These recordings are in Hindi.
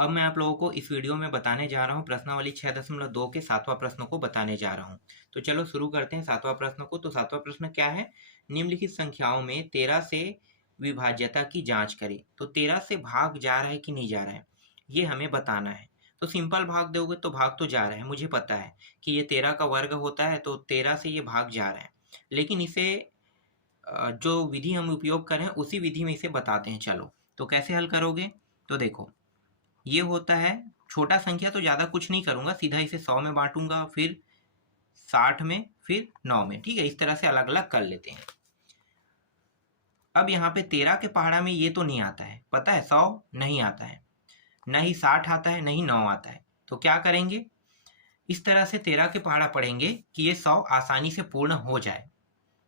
अब मैं आप लोगों को इस वीडियो में बताने जा रहा हूँ प्रश्नावली 6.2 के 7वां प्रश्न को बताने जा रहा हूँ। तो चलो शुरू करते हैं 7वां प्रश्न को। तो 7वां प्रश्न क्या है? निम्नलिखित संख्याओं में 13 से विभाज्यता की जांच करें। तो 13 से भाग जा रहा है कि नहीं जा रहा है, ये हमें बताना है। तो सिंपल भाग दोगे तो भाग तो जा रहा है, मुझे पता है कि ये 13 का वर्ग होता है, तो 13 से ये भाग जा रहा है। लेकिन इसे जो विधि हम उपयोग कर रहे हैं उसी विधि में इसे बताते हैं। चलो, तो कैसे हल करोगे? तो देखो, ये होता है छोटा संख्या, तो ज़्यादा कुछ नहीं करूँगा, सीधा इसे 100 में बांटूंगा, फिर 60 में, फिर 9 में। ठीक है, इस तरह से अलग अलग कर लेते हैं। अब यहाँ पे 13 के पहाड़ा में ये तो नहीं आता है, पता है 100 नहीं आता है, न ही 60 आता है, न ही 9 आता है। तो क्या करेंगे, इस तरह से 13 के पहाड़ा पढ़ेंगे कि ये 100 आसानी से पूर्ण हो जाए।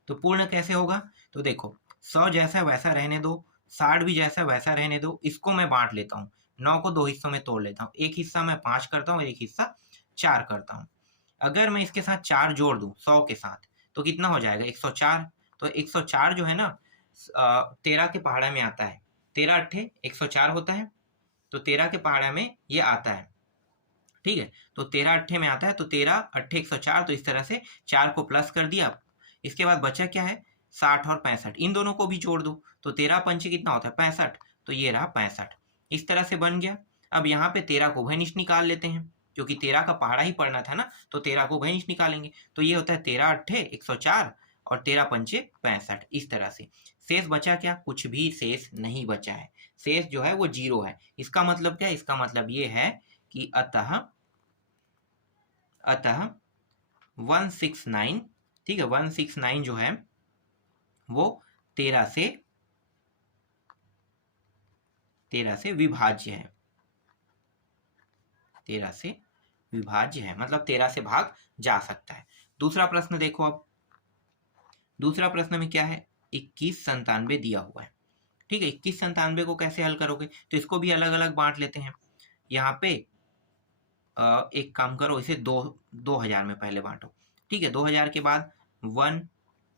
तो पूर्ण कैसे होगा? तो देखो, 100 जैसा वैसा रहने दो, 60 भी जैसा वैसा रहने दो। इसको मैं बांट लेता हूँ, 9 को 2 हिस्सों में तोड़ लेता हूँ। एक हिस्सा मैं 5 करता हूँ, एक हिस्सा 4 करता हूँ। अगर मैं इसके साथ 4 जोड़ दूँ 100 के साथ, तो कितना हो जाएगा? 104। तो 104 जो है ना, 13 के पहाड़ा में आता है। 13 अट्ठे 104 होता है, तो 13 के पहाड़ा में ये आता है। ठीक है, तो 13 अट्ठे में आता है, तो 13 अट्ठे 104। तो इस तरह से 4 को प्लस कर दिया। इसके बाद बचा क्या है? 60 और 65, इन दोनों को भी जोड़ दो, तो 13 पंचे कितना होता है? 65। तो ये रहा 65, इस तरह से बन गया। अब यहाँ पे 13 को उभयनिष्ठ निकाल लेते हैं, क्योंकि 13 का पहाड़ा ही पढ़ना था ना, तो 13 को उभयनिष्ठ निकालेंगे। तो ये होता है 13 अट्ठे 104 और 13 पंचे 65। इस तरह से शेष बचा क्या? कुछ भी शेष नहीं बचा है। शेष जो है वो 0 है। इसका मतलब क्या है? इसका मतलब ये है कि अतः 169, ठीक है, 169 जो है वो 13 से विभाज्य है। 13 से विभाज्य है, मतलब 13 से भाग जा सकता है। दूसरा प्रश्न देखो। अब दूसरा प्रश्न में क्या है? 2197 दिया हुआ है। ठीक है, 2197 को कैसे हल करोगे? तो इसको भी अलग अलग बांट लेते हैं। यहाँ पे एक काम करो, इसे 2000 में पहले बांटो। ठीक है, 2000 के बाद 1,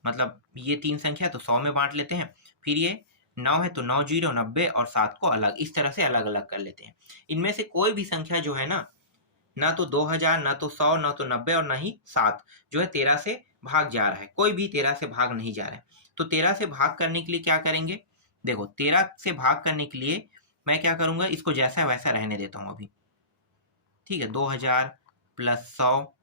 मतलब ये 3 संख्या, तो 100 में बांट लेते हैं। फिर ये 9 है, तो 9 जीरो 90 और 7 को अलग, इस तरह से अलग अलग कर लेते हैं। इनमें से कोई भी संख्या जो है ना तो 2000, ना तो 100, ना तो 90 और ना ही 7 जो है 13 से भाग जा रहा है। कोई भी 13 से भाग नहीं जा रहा है। तो 13 से भाग करने के लिए क्या करेंगे? देखो, 13 से भाग करने के लिए मैं क्या करूंगा, इसको जैसा वैसा रहने देता हूं अभी। ठीक है, 2000 प्लस 100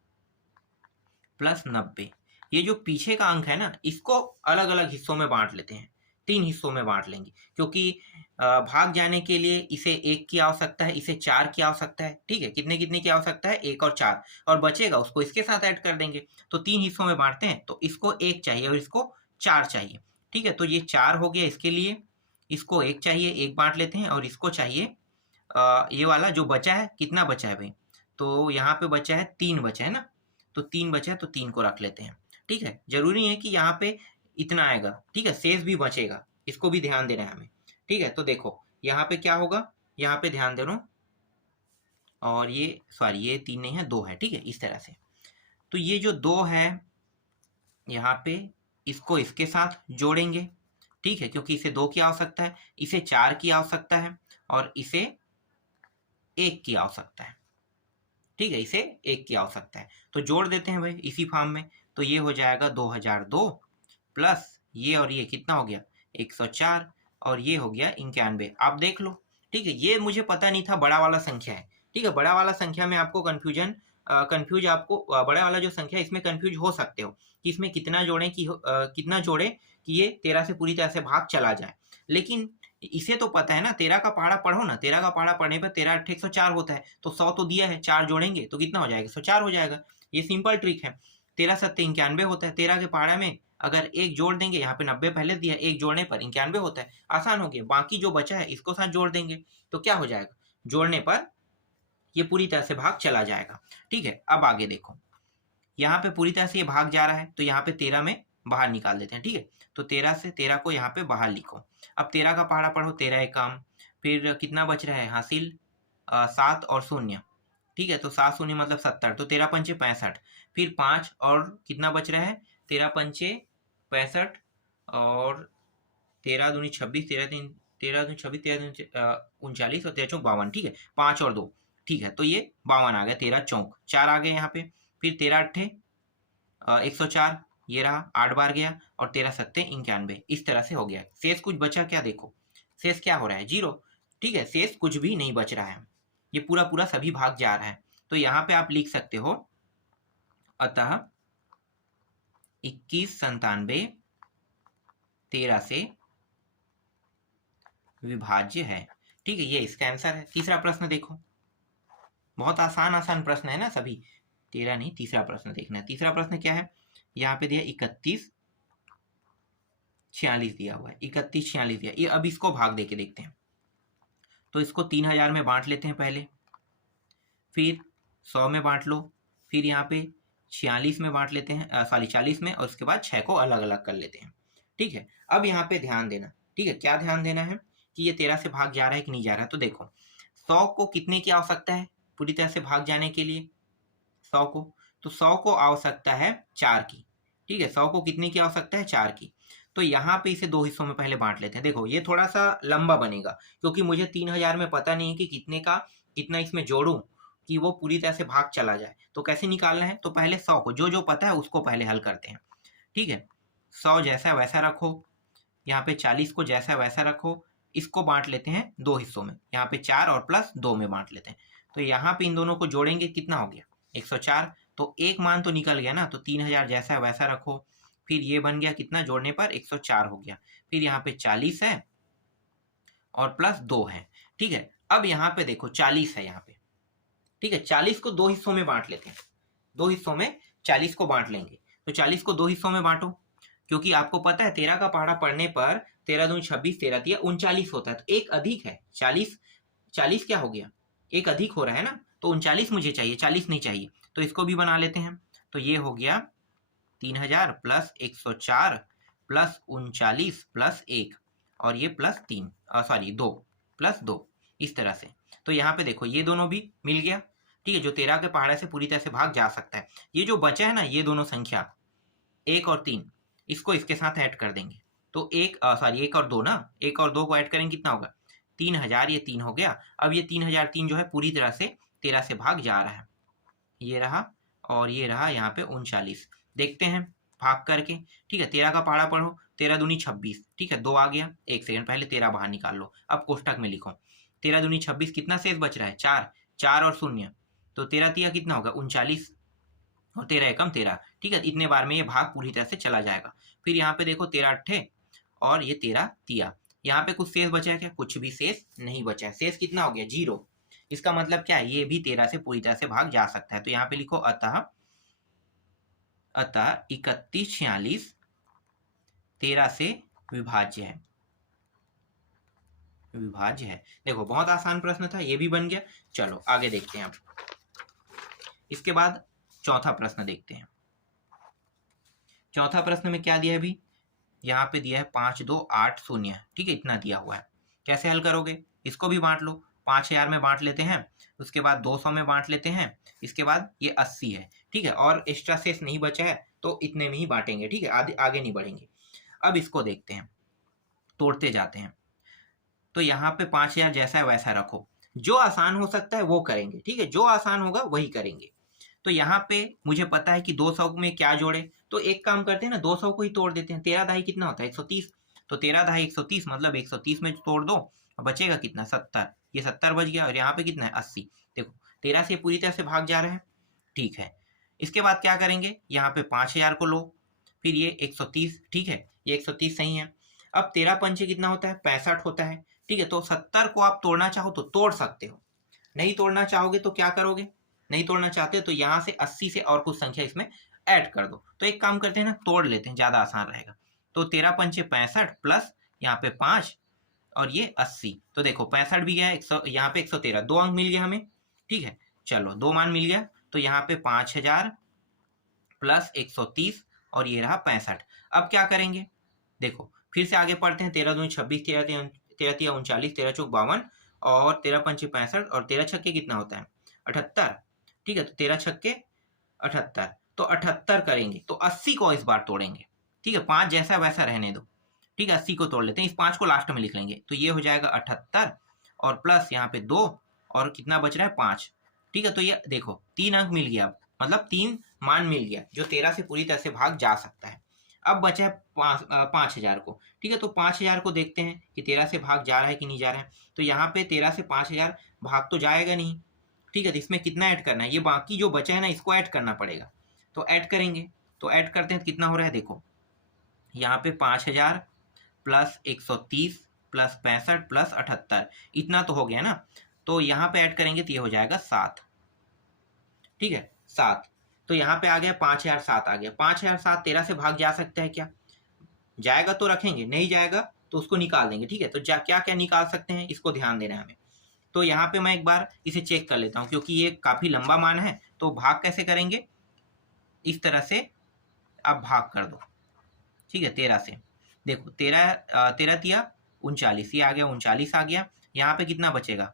प्लस 90, ये जो पीछे का अंक है ना, इसको अलग अलग हिस्सों में बांट लेते हैं। 3 हिस्सों में बांट लेंगे, क्योंकि भाग जाने के लिए इसे 1 की आवश्यकता है, इसे 4 की आवश्यकता है। ठीक है, कितने कितने की आवश्यकता है? 1 और 4, और बचेगा उसको इसके साथ ऐड कर देंगे। तो 3 हिस्सों में बांटते हैं, तो इसको 1 चाहिए और इसको 4 चाहिए। ठीक है, तो ये 4 हो गया इसके लिए, इसको 1 चाहिए, 1 बांट लेते हैं, और इसको चाहिए ये वाला जो बचा है। कितना बचा है भाई? तो यहाँ पे बचा है 3 बचा है ना, तो 3 बचा है, तो 3 को रख लेते हैं। ठीक है, जरूरी है कि यहाँ पे इतना आएगा। ठीक है, शेष भी बचेगा, इसको भी ध्यान देना है हमें। ठीक है, तो देखो यहाँ पे क्या होगा, यहाँ पे ध्यान दे रहा हूँ, और ये सॉरी, ये 3 नहीं है, 2 है। ठीक है, इस तरह से। तो ये जो 2 है यहाँ पे, इसको इसके साथ जोड़ेंगे। ठीक है, क्योंकि इसे 2 की आवश्यकता है, इसे 4 की आवश्यकता है, और इसे 1 की आवश्यकता है। ठीक है, इसे 1 की आवश्यकता है, तो जोड़ देते हैं भाई इसी फॉर्म में। तो ये हो जाएगा 2002 प्लस ये, और ये कितना हो गया? 104, और ये हो गया 91। आप देख लो। ठीक है, ये मुझे पता नहीं था बड़ा वाला संख्या है। ठीक है, बड़ा वाला संख्या में आपको कंफ्यूज आपको बड़ा वाला जो संख्या है, इसमें कंफ्यूज हो सकते हो कि इसमें कितना जोड़े कितना जोड़े कि ये 13 से पूरी तरह से भाग चला जाए। लेकिन इसे तो पता है ना, 13 का पहाड़ा पढ़ो ना, 13 का पहाड़ा पढ़ने पर 13 अट्ठे 104 होता है, तो 100 तो दिया है, 4 जोड़ेंगे तो कितना हो जाएगा? 104 हो जाएगा। ये सिंपल ट्रिक है। 13 सत्ते 91 होता है। 13 के पहाड़ा में अगर 1 जोड़ देंगे, यहाँ पे 90 पहले दिया, 1 जोड़ने पर 91 होता है, आसान हो गया। बाकी जो बचा है इसको साथ जोड़ देंगे, तो क्या हो जाएगा? जोड़ने पर ये पूरी तरह से भाग चला जाएगा। ठीक है, अब आगे देखो, यहाँ पे पूरी तरह से ये भाग जा रहा है, तो यहाँ पे 13 में बाहर निकाल देते हैं। ठीक है, तो 13 से 13 को यहाँ पे बाहर लिखो। अब 13 का पहाड़ा पढ़ो, 13 एक काम, फिर कितना बच रहा है हासिल? 7 और 0। ठीक है, तो 7 शून्य मतलब 70, तो 13 पंचे 65, फिर 5 और कितना बच रहा है? 13 पंचे 65 और 13 दूनी 26, 13 तीन 13 दूनी 26, 13 दूनी 39 और 13 चौक 52, ठीक है, 5 और 2, ठीक है, तो ये 52 आ गया, 13 चौक 4 आ गए यहाँ पे, फिर 13 अट्ठे 104, ये रहा 8 बार गया, और 13 सत्ते 91, इस तरह से हो गया। शेष कुछ बचा क्या? देखो शेष क्या हो रहा है, 0, ठीक है, शेष कुछ भी नहीं बच रहा है, ये पूरा पूरा सभी भाग जा रहा है। तो यहाँ पे आप लिख सकते हो अतः 21 97 13 से विभाज्य है, ठीक है, ये इसका आंसर है। तीसरा प्रश्न देखो, बहुत आसान आसान प्रश्न है ना सभी, 13 नहीं, तीसरा प्रश्न देखना है। तीसरा प्रश्न क्या है, यहाँ पे दिया 31 46 दिया हुआ है, 31 46 दिया, ये अब इसको भाग दे के देखते हैं। तो इसको 3000 में बांट लेते हैं पहले, फिर 100 में बांट लो, फिर यहाँ पे 46 में बांट लेते हैं, सॉरी 40 में, और उसके बाद 6 को अलग अलग कर लेते हैं, ठीक है। अब यहाँ पे ध्यान देना, ठीक है, क्या ध्यान देना है कि ये 13 से भाग जा रहा है कि नहीं जा रहा है। तो देखो 100 को कितने की आवश्यकता है पूरी तरह से भाग जाने के लिए, 100 को, तो 100 को आवश्यकता है 4 की, ठीक है, 100 को कितने की आवश्यकता है? 4 की। तो यहाँ पे इसे 2 हिस्सों में पहले बांट लेते हैं। देखो ये थोड़ा सा लंबा बनेगा, क्योंकि मुझे 3000 में पता नहीं है कि कितना इसमें जोड़ूं कि वो पूरी तरह से भाग चला जाए। तो कैसे निकालना है, तो पहले 100 को जो जो पता है उसको पहले हल करते हैं, ठीक है। 100 जैसा वैसा रखो, यहाँ पे 40 को जैसा वैसा रखो, इसको बांट लेते हैं 2 हिस्सों में, यहाँ पे 4 और प्लस 2 में बांट लेते हैं। तो यहाँ पे इन दोनों को जोड़ेंगे, कितना हो गया? 104। तो एक मान तो निकल गया ना, तो 3000 जैसा वैसा रखो, फिर ये बन गया कितना, जोड़ने पर 104 हो गया, फिर यहाँ पे 40 है और प्लस 2 है, ठीक है। अब यहाँ पे देखो 40 है यहाँ पे, ठीक है, 40 को 2 हिस्सों में बांट लेते हैं, 2 हिस्सों में 40 को बांट लेंगे। तो 40 को 2 हिस्सों में बांटो, क्योंकि आपको पता है 13 का पहाड़ा पढ़ने पर 13 दूनी 26, 13 तिया 39 होता है, तो एक अधिक है, 40 क्या हो गया, एक अधिक हो रहा है ना, तो 39 मुझे चाहिए, 40 नहीं चाहिए। तो इसको भी बना लेते हैं। तो ये हो गया 3000 प्लस 104 प्लस 39 प्लस 1, और ये प्लस 3, सॉरी 2 प्लस 2, इस तरह से। तो यहाँ पे देखो ये दोनों भी मिल गया, ठीक है, जो 13 के पहाड़े से पूरी तरह से भाग जा सकता है। ये जो बचा है ना, ये दोनों संख्या 1 और 3, इसको इसके साथ ऐड कर देंगे। तो 1 और 2 ना, 1 और 2 को ऐड करेंगे, कितना होगा? 3000, ये 3 हो गया। अब ये 3003 जो है पूरी तरह से 13 से भाग जा रहा है, ये रहा और ये रहा यहाँ पे 39। देखते हैं भाग करके, ठीक है, 13 का पहाड़ा पढ़ो, 13 दूनी 26, ठीक है, 2 आ गया, एक सेकंड पहले 13 बाहर निकाल लो, अब कोष्टक में लिखो 13 दूनी 26, कितना शेष बच रहा है? 4 और 0, तो 13 तिया कितना होगा? 39, और 13 एकम 13, ठीक है, इतने बार में ये भाग पूरी तरह से चला जाएगा। फिर यहाँ पे देखो 13 अट्ठे और ये 13 तिया, यहाँ पे कुछ शेष बचा है क्या? कुछ भी शेष नहीं बचा है। शेष कितना हो गया? 0। इसका मतलब क्या है? ये भी 13 से पूरी तरह से भाग जा सकता है। तो यहाँ पे लिखो अतः 31 46 13 से विभाज्य है, विभाज्य है। देखो बहुत आसान प्रश्न था, ये भी बन गया। चलो आगे देखते हैं। अब इसके बाद चौथा प्रश्न देखते हैं। चौथा प्रश्न में क्या दिया है अभी? यहाँ पे दिया है 5 2 8 0, ठीक है, इतना दिया हुआ है। कैसे हल करोगे? इसको भी बांट लो, 5000 में बांट लेते हैं, उसके बाद 200 में बांट लेते हैं, इसके बाद ये 80 है, ठीक है, और एक्स्ट्रा शेष नहीं बचा है तो इतने में ही बांटेंगे, ठीक है, आगे नहीं बढ़ेंगे। अब इसको देखते हैं, तोड़ते जाते हैं। तो यहाँ पे 5000 जैसा है वैसा रखो, जो आसान हो सकता है वो करेंगे, ठीक है, जो आसान होगा वही करेंगे। तो यहाँ पे मुझे पता है कि 200 में क्या जोड़े, तो एक काम करते हैं ना, 200 को ही तोड़ देते हैं। 13 दहाई कितना होता है? 130, तो 13 दहाई 130, मतलब 130 में तोड़ दो, बचेगा कितना? 70, ये 70 बच गया, और यहाँ पे कितना है? 80। देखो 13 से पूरी तरह से भाग जा रहा है, ठीक है। इसके बाद क्या करेंगे? यहाँ पे 5000 को लो, फिर ये 130, ठीक है, ये 130 सही है। अब 13 पंचे कितना होता है? 65 होता है, ठीक है। तो 70 को आप तोड़ना चाहो तो तोड़ सकते हो, नहीं तोड़ना चाहोगे तो क्या करोगे? नहीं तोड़ना चाहते तो यहाँ से 80 से और कुछ संख्या इसमें ऐड कर दो। तो एक काम करते हैं ना, तोड़ लेते हैं, ज्यादा आसान रहेगा। तो 13 पंचे 65 प्लस यहाँ पे 5 और ये 80, तो देखो 65 भी गया, 100, यहाँ पे 113, 2 अंक मिल गया हमें, ठीक है। चलो 2 मान मिल गया, तो यहाँ पे 5000 प्लस 130 और ये रहा 65। अब क्या करेंगे? देखो फिर से आगे पढ़ते हैं। 13 दूनी 26, 13 तिया 39, 13 चौक 52 और 13 पंचे 65 और 13 छक्के कितना होता है? 78, ठीक है। तो 13 छक्के 78, तो 78 करेंगे, तो 80 को इस बार तोड़ेंगे, ठीक है। 5 जैसा वैसा रहने दो, ठीक है, 80 को तोड़ लेते हैं, इस 5 को लास्ट में लिख लेंगे, तो ये हो जाएगा 78 और प्लस यहाँ पे 2 और कितना बच रहा है 5। ठीक है, तो ये देखो 3 अंक मिल गया, मतलब 3 मान मिल गया जो 13 से पूरी तरह से भाग जा सकता है। अब बचा है 5000 को। ठीक है, तो 5000 को देखते हैं कि 13 से भाग जा रहा है कि नहीं जा रहा है। तो यहाँ पे 13 से 5000 भाग तो जाएगा नहीं। ठीक है, तो इसमें कितना ऐड करना है, ये बाकी जो बचा है ना इसको ऐड करना पड़ेगा। तो ऐड करेंगे, तो ऐड करते हैं तो कितना हो रहा है, देखो यहाँ पे 5000 प्लस 130 प्लस 65 प्लस 78, इतना तो हो गया ना। तो यहाँ पे ऐड करेंगे तो ये हो जाएगा 7। ठीक है, 7। तो यहाँ पे आ गया 5007 आ गया। 5007 13 से भाग जा सकता है क्या? जाएगा तो रखेंगे, नहीं जाएगा तो उसको निकाल देंगे। ठीक है, तो क्या क्या निकाल सकते हैं इसको ध्यान देना है हमें। तो यहाँ पे मैं एक बार इसे चेक कर लेता हूँ, क्योंकि ये काफी लंबा मान है। तो भाग कैसे करेंगे, इस तरह से आप भाग कर दो। ठीक है, 13 से देखो 13 तिया 39, ये आ गया 39 आ गया। यहाँ पे कितना बचेगा,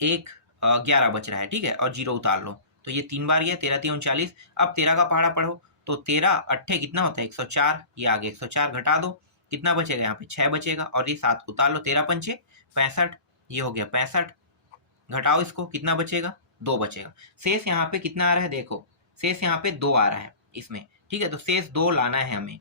11 बच रहा है। ठीक है, और 0 उतार लो, तो ये 3 बार गया, 13 तिया 39। अब 13 का पहाड़ा पढ़ो, तो 13 अट्ठे कितना होता है 104, ये आ गया 104, घटा दो कितना बचेगा, यहाँ पे 6 बचेगा, और ये 7 को उतार लो, 13 पंचे 65, ये हो गया 65, घटाओ इसको कितना बचेगा, 2 बचेगा। शेष यहाँ पे कितना आ रहा है, देखो शेष यहाँ पे 2 आ रहा है इसमें। ठीक है, तो शेष 2 लाना है हमें,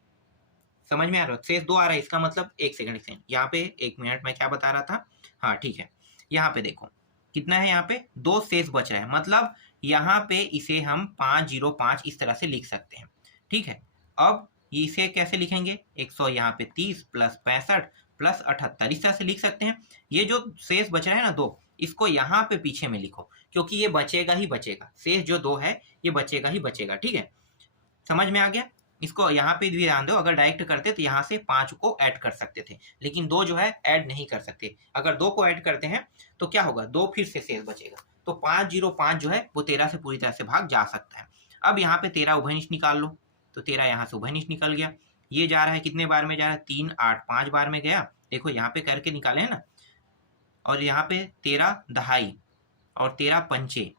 समझ में आ रहा है, शेष 2 आ रहा है, इसका मतलब एक सेकंड यहाँ पे 1 मिनट मैं क्या बता रहा था, हाँ ठीक है। यहाँ पे देखो कितना है, यहाँ पे 2 शेष बच रहा है, मतलब यहाँ पे इसे हम 505 इस तरह से लिख सकते हैं। ठीक है, अब इसे कैसे लिखेंगे, 100 यहाँ पे 30 प्लस 65 प्लस 78 इस तरह से लिख सकते हैं। ये जो शेष बच रहा है ना 2, इसको यहाँ पे पीछे में लिखो, क्योंकि ये बचेगा ही बचेगा, शेष जो 2 है ये बचेगा ही बचेगा। ठीक है, समझ में आ गया। इसको यहाँ पे भी ध्यान दो, अगर डायरेक्ट करते तो यहाँ से 5 को ऐड कर सकते थे, लेकिन 2 जो है ऐड नहीं कर सकते। अगर 2 को ऐड करते हैं तो क्या होगा, 2 फिर से शेष बचेगा, तो 505 जो है वो 13 से पूरी तरह से भाग जा सकता है। अब यहाँ पे 13 उभयनिष्ठ निकाल लो, तो 13 यहाँ से उभयनिष्ठ निकल गया। ये जा रहा है कितने बार में जा रहा है, 3 8 5 बार में गया। देखो यहाँ पे करके निकाले है ना, और यहाँ पे 13 दहाई और 13 पंचे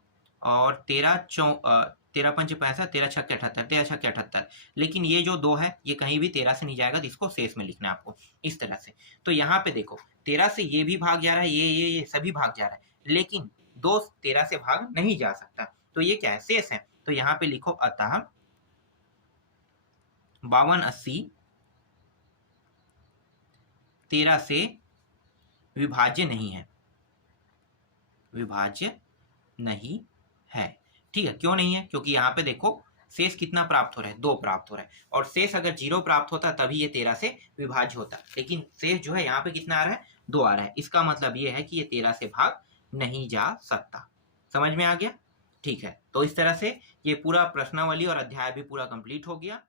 और 13 पंचे 65, 13 छक्के 78, 13 छक्के 78। लेकिन ये जो 2 है ये कहीं भी 13 से नहीं जाएगा, तो इसको शेष में लिखना है आपको इस तरह से। तो यहाँ पे देखो 13 से ये भी भाग जा रहा है, ये सभी भाग जा रहा है, लेकिन 2 13 से भाग नहीं जा सकता, तो ये क्या है, शेष है। तो यहाँ पे लिखो अतः 5280 13 से विभाज्य नहीं है, विभाज्य नहीं है। ठीक है, क्यों नहीं है, क्योंकि यहाँ पे देखो शेष कितना प्राप्त हो रहा है, 2 प्राप्त हो रहा है, और शेष अगर 0 प्राप्त होता तभी ये 13 से विभाज्य होता, लेकिन शेष जो है यहाँ पे कितना आ रहा है, 2 आ रहा है। इसका मतलब ये है कि ये 13 से भाग नहीं जा सकता। समझ में आ गया। ठीक है, तो इस तरह से ये पूरा प्रश्नावली और अध्याय भी पूरा कंप्लीट हो गया।